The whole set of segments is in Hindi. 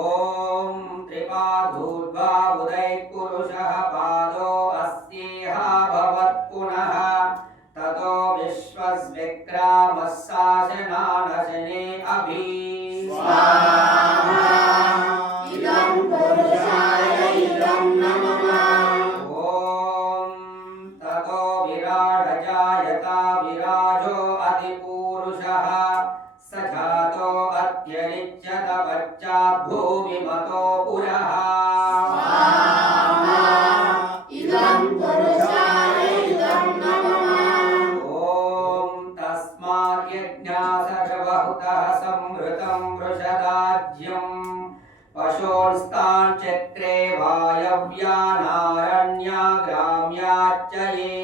ॐ त्रिपाधूर्वा उदयपुरुष पुरस्ताञ्चक्रे वायव्यानारण्या ग्राम्यार्चये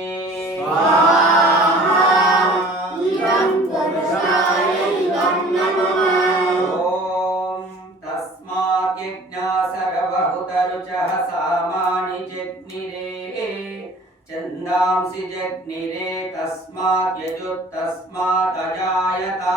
ॐ तस्माज्ञासरवहुतरुचः सामानि तस्मात् यजुस्तस्मात् अजायता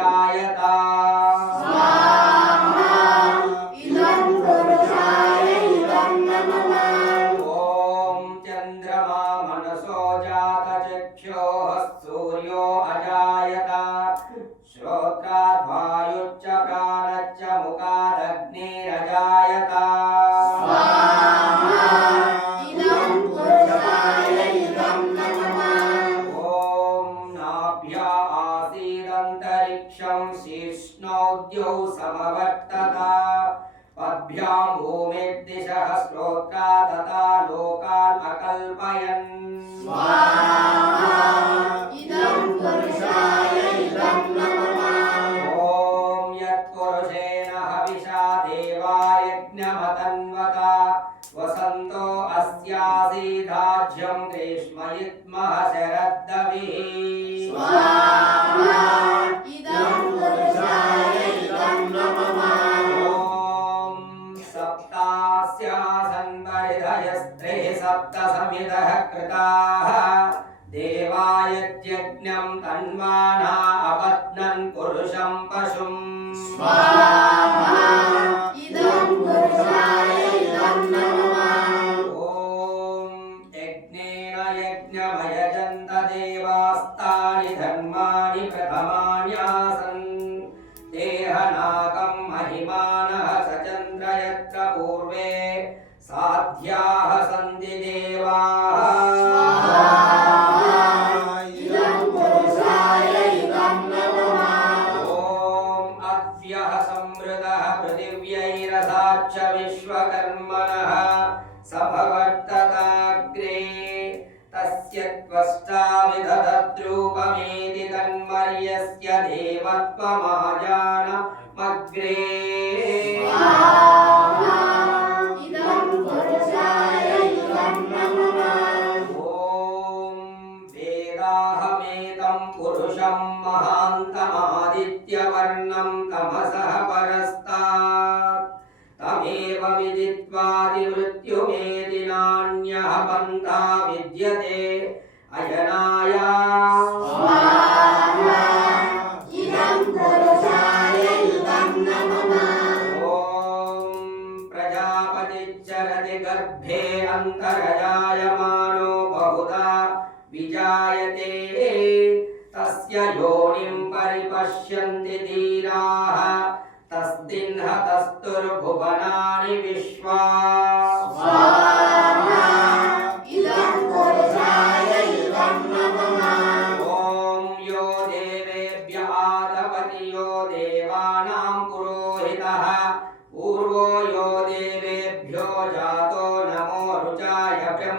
పురుషాయత ఓం చంద్రమా మనసో జాత చక్షో సూర్యో అజాయత శ్రోత్రాద్వాయుచ్చ ప్రాణచ్చ ముఖాదగ్నిరజాయత. आसीदन्तरिक्षम् शीर्ष्णोद्यौ समवर्तत। पद्भ्याम् भूमिर्दिशः श्रोत्रा तथा लोकान् अकल्पयन्। ॐ यत्पुरुषेण हविषा देवायज्ञमतन्वता वसन्तो अस्यासीदाज्यम् ग्रीष्मयुत्मः शरद्दविः। यज्ञं तन्माना अवत्नन् पुरुषं पशुं स्वाहा इदं पुरुषाय इदं ॐ यज्ञेन यज्ञमयजन्त देवास्ता तस्य त्वष्टा विदधद्रूपमेति तन्मर्यस्य देवत्वमाजानमग्रे पन्था विद्यते। नमः। ॐ प्रजापतिश्चरति गर्भे अन्तरजायमानो बहुधा विजायते। तस्य योनिं परिपश्यन्ति धीराः तस्दिन्हतस्तुर्भुवनानि विश्वा।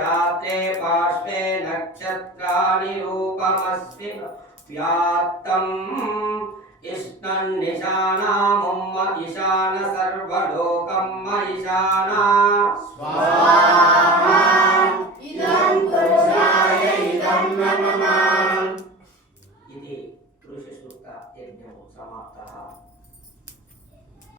रात्रे पार्श्वे नक्षत्राणि रूपमस्ति इष्णन्निशानामुम्म ईशान सर्वलोकम् ईशाना